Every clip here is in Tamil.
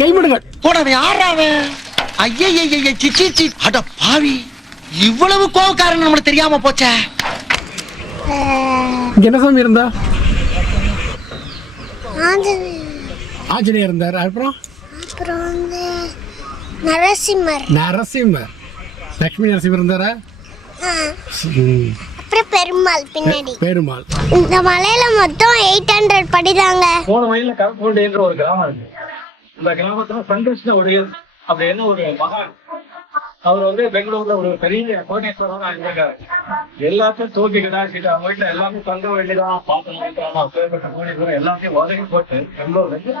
கை முடுங்க போடவே ஆறாவே ஐயே சிச்சி அட பாவி இவ்வளவு கோவக்காரன் நம்மளுக்கு தெரியாம போச்சே. என்ன சாமி இருந்தா? ஆஞ்சநேயர் இருந்தார். அப்புறம் நரசிம்மர் லட்சுமி நரசிம்மர் இருந்தாரா? அப்புறம் பெருமாள் பின்னாடி. பெருமாள். இந்த மலையில மொத்தம் 800 படிதாங்க. போன வயல கரப்போண்டேன்ற ஒரு கிராமம் இருக்கு. இந்த கிராமத்துல சங்கர்ஷ்ண உடைய அப்படின்னு ஒரு மகான், அவர் வந்து பெங்களூர்ல ஒரு பெரிய கோடீஸ்வரன் இருந்திருக்காரு. எல்லாத்தையும் தூக்கி கிடாச்சிட்டு அவங்க வீட்டுல எல்லாமே தங்க வேண்டியதான் பாத்திரம் பேர்பட்ட கோடீஸ்வரன் எல்லாத்தையும் உதவி போட்டு பெங்களூர்ல இருந்து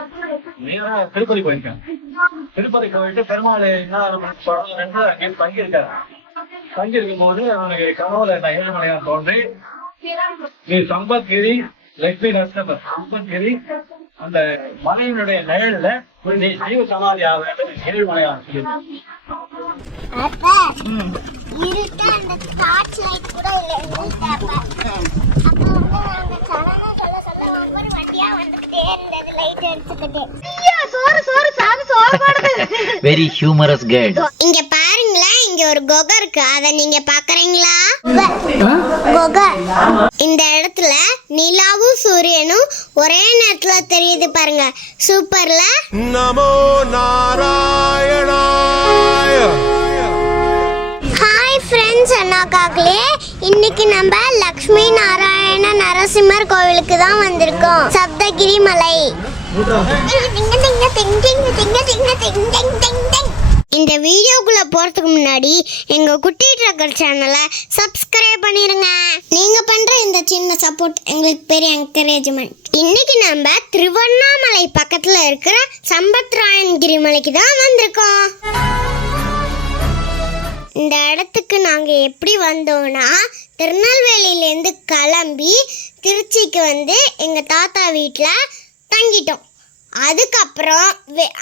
நேரா திருப்பதி போயிருக்காங்க. திருப்பதி போயிட்டு பெருமாள் என்ன அங்கே தங்கியிருக்காரு. தங்கியிருக்கும் போது அவனுக்கு கனவுல ஏழுமலையான் தோன்றி, நீ சம்பத்கிரி லட்சுமி நரசிம்மர் சம்பத்கிரி அந்த மலையினுடைய நிழல்ல நீ ஜீவ சமாதி ஆக வேண்டும் ஏழுமலையான் சொல்லி. Very humorous girl. இங்க பாருங்களா, இங்க ஒரு குகை இருக்கு, அத நீங்க பாக்குறீங்களா? குகை. இந்த இடத்துல நிலாவும் சூரியனும் ஒரே நேரத்துல தெரியுது பாருங்க. சூப்பர்ல. நமோ நாராயணாய. ஹாய் ஃப்ரெண்ட்ஸ், அண்ணாக்காக்களே, இன்னைக்கு நம்ம லக்ஷ்மி நாராயண நரசிம்மர் கோவிலுக்கு தான் வந்திருக்கோம். சப்தகிரி மலை. இந்த வீடியோக்குள்ள போறதுக்கு முன்னாடி எங்க குட்டி ட்ரக்கர் சேனலை சப்ஸ்கிரைப் பண்ணிருங்க. நீங்க பண்ற இந்த சின்ன சப்போர்ட் எங்களுக்கு பெரிய என்கரேஜ்மெண்ட். இன்னைக்கு நம்ம திருவண்ணாமலை பக்கத்துல இருக்கிற சம்பத்ராயன்கிரி மலைக்கு தான் வந்திருக்கோம். இந்த இடத்துக்கு நாங்க எப்படி வந்தோம்னா, திருநெல்வேலியிலேருந்து கிளம்பி திருச்சிக்கு வந்து எங்க தாத்தா வீட்டில் தங்கிட்டோம். அதுக்கப்புறம்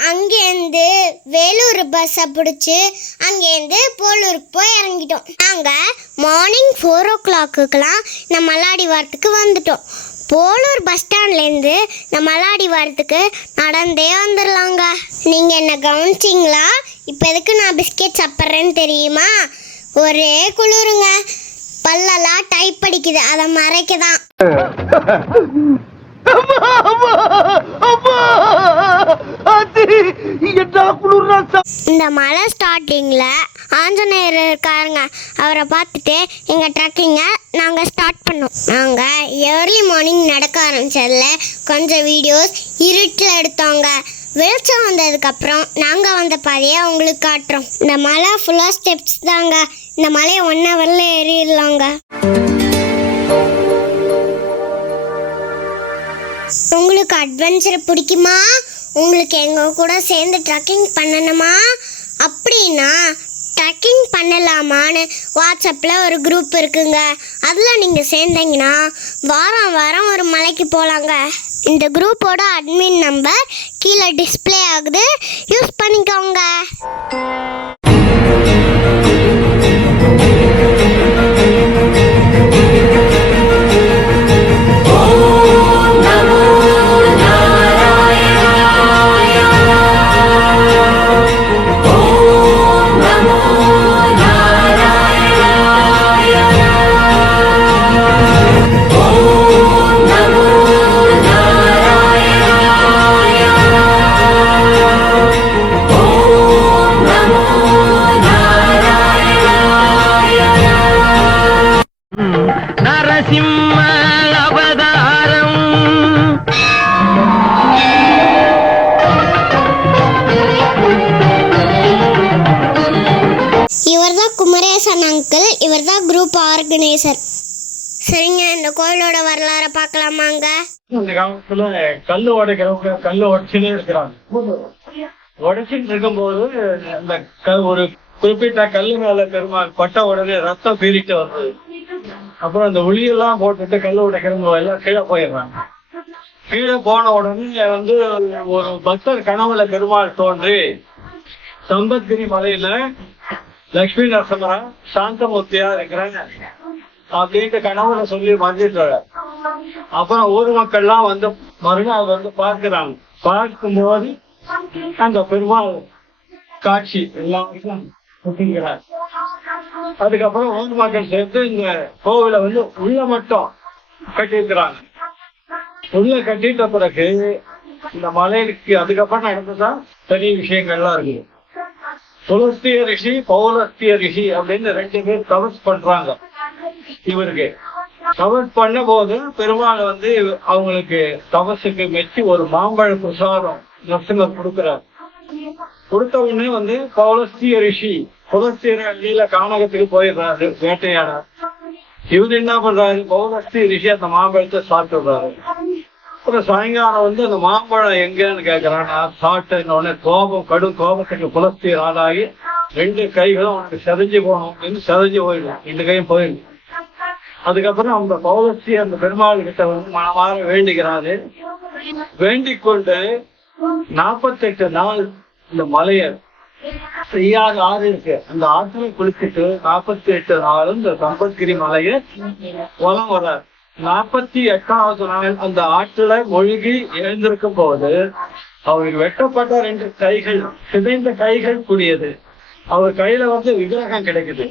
அங்கேருந்து வேலூர் பஸ்ஸை பிடிச்சி அங்கேருந்து போலூருக்கு போய் இறங்கிட்டோம். நாங்கள் மார்னிங் 4 o'clock நம்ம மல்லாடி வாரத்துக்கு வந்துட்டோம். போலூர் பஸ் ஸ்டாண்ட்லேருந்து நம்ம மல்லாடி வாரத்துக்கு நடந்தே வந்துடலாங்க. நீங்கள் என்ன கவனிச்சிங்களா? இப்போ எதுக்கு நான் பிஸ்கெட் சாப்பிட்றேன்னு தெரியுமா? ஒரே குளிருங்க, பல்லெல்லாம் டைப் அடிக்குது, அதை மறைக்க தான். இந்த மலை ஸ்டார்டிங்ல ஆஞ்சநேயர் இருக்காருங்க. அவரை பார்த்துட்டு எங்க ட்ரக்கிங்க நாங்க ஸ்டார்ட் பண்ணோம். நாங்க ஏர்லி மார்னிங் நடக்க ஆரம்பிச்சதுல கொஞ்சம் வீடியோஸ் இருட்டில் எடுத்தோங்க. வெளிச்சம் வந்ததுக்கு அப்புறம் நாங்க வந்த பாதையை உங்களுக்கு காட்டுறோம். இந்த மலை ஃபுல்லா ஸ்டெப்ஸ் தாங்க. இந்த மலையை 1 hourல ஏறிடலாங்க. உங்களுக்கு அட்வென்ச்சர் பிடிக்குமா? உங்களுக்கு எங்க கூட சேர்ந்து ட்ரக்கிங் பண்ணணுமா? அப்படின்னா ட்ரக்கிங் பண்ணலாமான்னு வாட்ஸ்அப்பில் ஒரு குரூப் இருக்குங்க. அதில் நீங்கள் சேர்ந்தீங்கன்னா வாரம் வாரம் ஒரு மலைக்கு போகலாங்க. இந்த குரூப்போட அட்மின் நம்பர் கீழே டிஸ்பிளே ஆகுது, யூஸ் பண்ணிக்கோங்க. இவர் தான் குரூப் ஆர்கனைசர். சரிங்க, இந்த கோயிலோட வரலாறை பார்க்கலாமாங்க? இந்த காலத்துல கல்லு உடைக்கிறவங்க கல்லு உடைச்சுட்டே இருக்கிறாங்க. உடைச்சிட்டு இருக்கும்போது அந்த ஒரு குறிப்பிட்ட கல்லு மேல பெருமாள் பட்ட உடனே ரத்தம் பீறிட்டு வருது. அப்புறம் அந்த ஒளியெல்லாம் போட்டுட்டு கல்லு உடைக்கிறவங்க எல்லாம் கீழே போயிடுறாங்க. கீழே போன உடனே வந்து ஒரு பக்தர் கனவுல பெருமாள் தோன்றி சம்பத்கிரி மலையில லட்சுமி நரசிம்மரா சாந்தமூர்த்தியா இருக்கிறேன் அப்படின்ட்டு கனவுல சொல்லி மறைஞ்சிட்டு. அப்புறம் ஊர் மக்கள்லாம் வந்து மறுநாள் வந்து பார்க்கிறாங்க. பார்க்கும்போது அந்த பெருமாள் காட்சி எல்லாருக்கும் கொடுக்கிறார். அதுக்கப்புறம் ஊர் மக்கள் சேர்த்து இந்த கோவிலை வந்து உள்ள மட்டும் கட்டியிருக்கிறாங்க. உள்ள கட்டிட்ட பிறகு இந்த மலைக்கு அதுக்கப்புறம் நடந்ததான் பெரிய விஷயங்கள்லாம் இருக்குது. புலஸ்திய ரிஷி பௌலஸ்திய ரிஷி அப்படின்னு 2 பேர் தபஸ் பண்றாங்க. இவருக்கு தபஸ் பண்ண போது பெருமாள் வந்து அவங்களுக்கு தபஸுக்கு மெச்சி ஒரு மாம்பழ பிரசாதம் நரசிம்மர் கொடுக்கிறார். கொடுத்த உடனே வந்து பௌலஸ்திய ரிஷி புலஸ்திய லீல கானகத்துக்கு போயிடுறாரு வேட்டையாட. இவர் என்ன பண்றாரு, பௌலஸ்திய ரிஷி அந்த மாம்பழத்தை சாப்பிட்டுறாரு. அப்புறம் சாயங்காலம் வந்து அந்த மாம்பழம் எங்கன்னு கேட்கறான். சாப்பிட்ட உடனே கடும் கோபத்துக்கு புலஸ்தியர் ஆளாகி 2 கைகளும் அவனுக்கு செதஞ்சு போகணும் அப்படின்னு செதஞ்சு போயிடும், 2 கையும் போயிடும். அதுக்கப்புறம் அந்த பௌலஸ்தியர் அந்த பெருமாள் கிட்ட வந்து மனமாற வேண்டிக்கிறாரு. வேண்டிக் கொண்டு 48 நாள் இந்த மலைய செய்யாத ஆறு இருக்கு, அந்த ஆற்றுல குளிச்சுட்டு 48 நாளும் இந்த சம்பத்கிரி மலைய வலம் வர்றார். 48வது நாள் அந்த ஆற்றுல மூழ்கி எழுந்திருக்கும் போது அவருக்கு வெட்டப்பட்ட 2 கைகள், சிதைந்த கைகள் கூடியது. அவர் கையில வந்து விக்கிரகம் கிடைக்குது.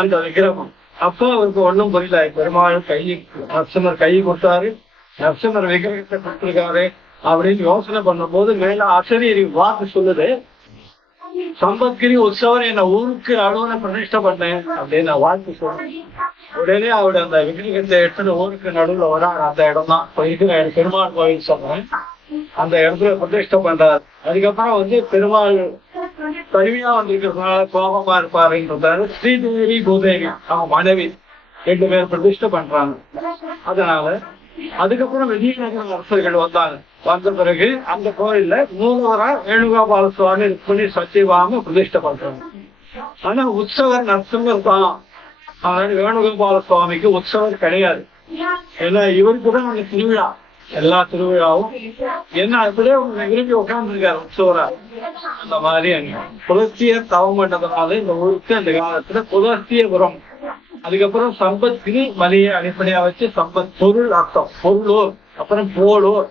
அந்த விக்கிரகம் அப்போ அவருக்கு ஒன்றும் புரியல. பெருமாள் நரசிம்மர் கை கொடுத்தாரு, நரசிம்மர் விக்கிரகத்தை கொடுத்திருக்காரு அப்படின்னு யோசனை பண்ணும் போது மேல அசரீரி வாக்கு சொல்லுது, சம்பத்கிரி உற்சவர் என்ன ஊருக்கு நடுவுல பிரதிஷ்டை பண்ணேன் அப்படின்னு நான் வாழ்த்து சொல்றேன். உடனே அவருடைய அந்த விக்கிரகத்தை எடுத்துட்டு ஊருக்கு நடுவுல வராரு. அந்த இடம் தான் இருக்கிற பெருமாள் கோயில் சொல்றேன், அந்த இடத்துல பிரதிஷ்டை பண்றாரு. அதுக்கப்புறம் வந்து பெருமாள் தனிமையா வந்திருக்கிறதுனால கோபமா இருப்பாருன்றாரு. ஸ்ரீதேவி பூதேவி அவங்க மனைவி 2 பேர் பிரதிஷ்டை பண்றாங்க. அதனால அதுக்கப்புறம் விஜயநகர அரசர்கள் வந்தாங்க. வந்த பிறகு அந்த கோயில்ல மூலவரா வேணுகோபால சுவாமி ருக்மிணி சத்தியபாம பிரதிஷ்டை பண்றாங்க. ஆனா உற்சவர் நரசிம்மர் தான். அதனால வேணுகோபால சுவாமிக்கு உற்சவர் கிடையாது. ஏன்னா இவருக்கு தான் அந்த திருவிழா, எல்லா திருவிழாவும் என்ன அப்படியே விரும்பி உட்கார்ந்துருக்காரு உற்சவரா. அந்த மாதிரி புலஸ்தியர் தவம் பண்ணதுனால இந்த ஊருக்கு அந்த காலத்துல புலஸ்தியபுரம். அதுக்கப்புறம் சம்பத்கிரி மலையை அடிப்படையா வச்சு சம்பத் பொருள் அர்த்தம் பொருளூர், அப்புறம் போலூர்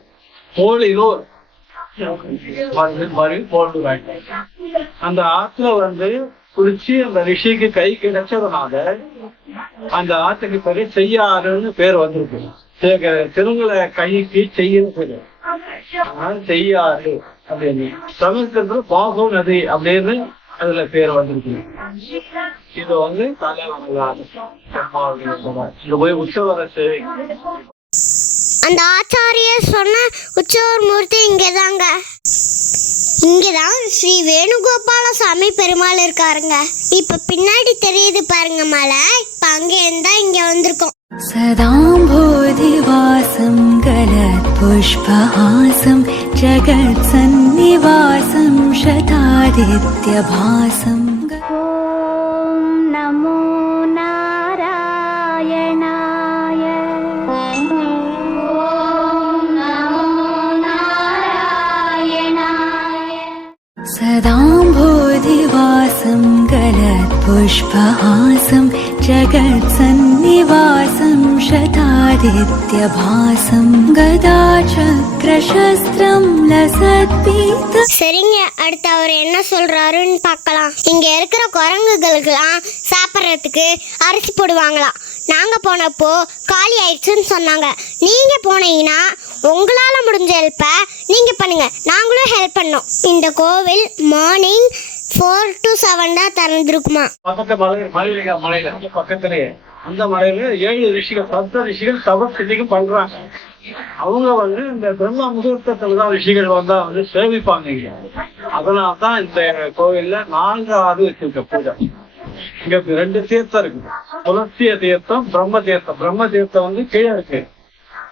போலிலூர் போலூர். அந்த ஆத்துல வந்து குளிச்சு அந்த ரிஷிக்கு கை கிடைச்சதுனால அந்த ஆத்துக்கு பேரு செய்யாறுன்னு பேர் வந்திருக்கு. தெலுங்குல கைக்கு செய்யறது செய்யாறு அப்படின்னு, சமஸ்கிருதத்துல பாகு நதி அப்படின்னு அதுல பேர் வந்திருக்கு. இது வந்து இங்க போய் உற்சவரை சேவை. அந்த ஆச்சாரியர் சொன்ன உற்சவர் மூர்த்தி இங்கதாங்க. இங்கதான் ஸ்ரீ வேணுகோபால சுவாமி பெருமாள் இருக்காருங்க. இப்ப பின்னாடி தெரியுது பாருங்க மலை, இப்ப அங்க இருந்தா இங்க வந்திருக்கோம். सदाम्भोधिवासं गलत्पुष्पहासं जगत्सन्निवासं शतादित्यभासं ॐ नमो नारायणाय ॐ नमो नारायणाय सदाम्भोधिवासं गलत्पुष्पहासं जगत्सन्निवासं शतादित्यभासं गदाचक्रशस्त्रं लसत्पीत. சரிங்க, அடுத்து அவர் என்ன சொல்றாருன்னு பார்க்கலாம். இங்க இருக்கிற குரங்குகளுக்கெல்லாம் சாப்பிட்றதுக்கு அரிசி போடுவாங்களாம். நாங்க போனப்போ காலி ஆயிடுச்சுன்னு சொன்னாங்க. நீங்க போனீங்கன்னா உங்களால முடிஞ்ச ஹெல்ப்பை நீங்க பண்ணுங்க, நாங்களும் ஹெல்ப் பண்ணோம். இந்த கோவில் மார்னிங் 4 to 7 தான் திறந்துருக்குமா. பக்கத்து மலையில பக்கத்துலயே அந்த மலையில 7 ரிஷிகள் 10 ரிஷிகள் தபஸ் இன்னைக்கு பண்றாங்க. அவங்க வந்து இந்த பிரம்ம முகூர்த்தத்துலதான் ரிஷிகள் வந்தா வந்து சேவிப்பாங்க. அதனால்தான் இந்த கோவில்ல 4 வச்சிருக்க பூஜை. இங்க 2 தீர்த்தம் இருக்கு, புலஸ்திய தீர்த்தம் பிரம்ம தீர்த்தம். பிரம்ம தீர்த்தம் வந்து கீழே இருக்கு,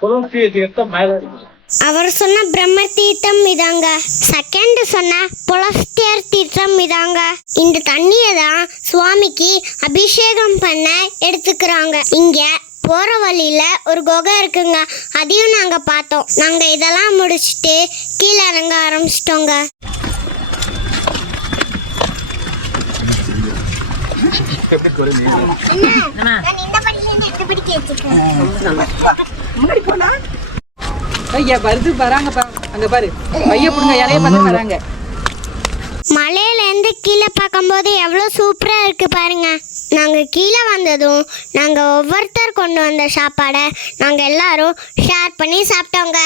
புலஸ்திய தீர்த்தம் மேல இருக்கு. அவர் சொன்ன பிரம்ம தீர்த்தம் இதாங்க, செகண்ட் சொன்ன புலஸ்தியர் தீர்த்தம் இதாங்க. இந்த தண்ணியை தான் சுவாமிக்கு அபிஷேகம் பண்ண எடுத்துக்கிறாங்க. இங்க போற வழியில ஒரு குகை இருக்குங்க, அதையும் நாங்க பார்த்தோம். நாங்க இதெல்லாம் முடிச்சுட்டு கீழே இறங்க ஆரம்பிச்சிட்டோங்க. ஐயா வருது வராங்க பாருங்க. அங்க பாரு பைய புடுங்க இலைய பார்த்து வராங்க. மலையிலேருந்து கீழே பார்க்கும்போது எவ்வளோ சூப்பராக இருக்குது பாருங்க. நாங்கள் கீழே வந்ததும் நாங்கள் ஒவ்வொருத்தர் கொண்டு வந்த சாப்பாடை நாங்கள் எல்லாரும் ஷேர் பண்ணி சாப்பிட்டோங்க.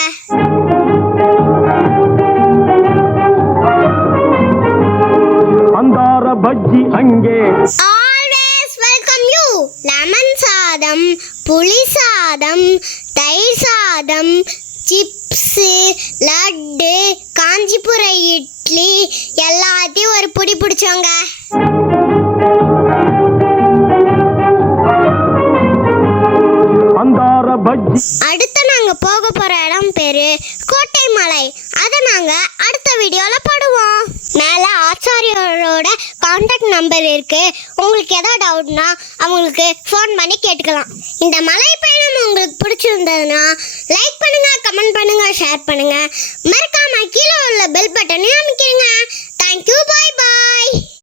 அந்தார பஜ்ஜி அங்கே ஆல்வேஸ் வெல்கம் யூ. லெமன் சாதம், புளி சாதம், தயிர் சாதம், சிப்ஸு, லட்டு, காஞ்சிபுர இட்லி எல்லாத்தையும் ஒரு பிடி பிடிச்சோங்க. அந்தார பஜ்ஜி. அடுத்து நாங்கள் போக போகிற இடம் பேரு கோட்டை மலை. அதை நாங்கள் அடுத்த வீடியோவில் போடுவோம். மேலே ஆச்சாரியோட கான்டாக்ட் நம்பர் இருக்கு. உங்களுக்கு எதாவது டவுட்னா அவங்களுக்கு ஃபோன் பண்ணி கேட்டுக்கலாம். இந்த மலை பயணம் உங்களுக்கு பிடிச்சிருந்ததுன்னா லைக் பண்ணுங்க, கமெண்ட் பண்ணுங்க, ஷேர் பண்ணுங்க. மறக்காம கீழே உள்ள பெல் பட்டனையும்